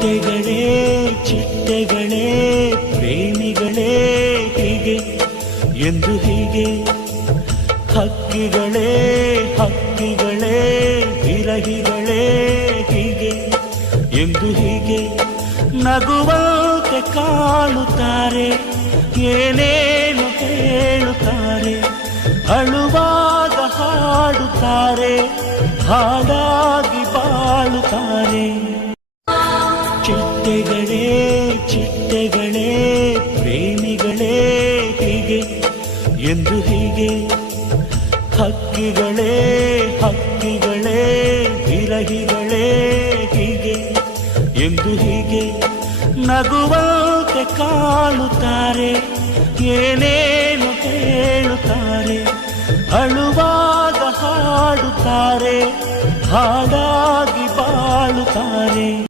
ಚಿಟ್ಟೆಗಳೇ ಚಿಟ್ಟೆಗಳೇ ಪ್ರೇಮಿಗಳೇ ಹೀಗೆ ಎಂದು ಹೀಗೆ, ಹಕ್ಕಿಗಳೇ ಹಕ್ಕಿಗಳೇ ವಿರಹಿಗಳೇ ಹೀಗೆ ಎಂದು ಹೀಗೆ, ನಗುವಂತೆ ಕಾಣುತ್ತಾರೆ, ಏನೇನು ಹೇಳುತ್ತಾರೆ, ಅಳುವಾಗ ಹಾಡುತ್ತಾರೆ, ಹಾಡಾಗಿ ಬಾಳುತ್ತಾರೆ. ಚಿಟ್ಟೆಗಳೇ ಚಿಟ್ಟೆಗಳೇ ಪ್ರೇಮಿಗಳೇ ಹೀಗೆ ಎಂದು ಹೀಗೆ, ಹಕ್ಕಿಗಳೇ ಹಕ್ಕಿಗಳೇ ವಿರಹಿಗಳೇ ಹೀಗೆ ಎಂದು ಹೀಗೆ, ನಗುವಂತೆ ಕಾಣುತ್ತಾರೆ, ಏನೇನು ಹೇಳುತ್ತಾರೆ, ಅಳುವಾಗ ಹಾಡುತ್ತಾರೆ, ಹಾಡಾಗಿ ಬಾಳುತ್ತಾರೆ.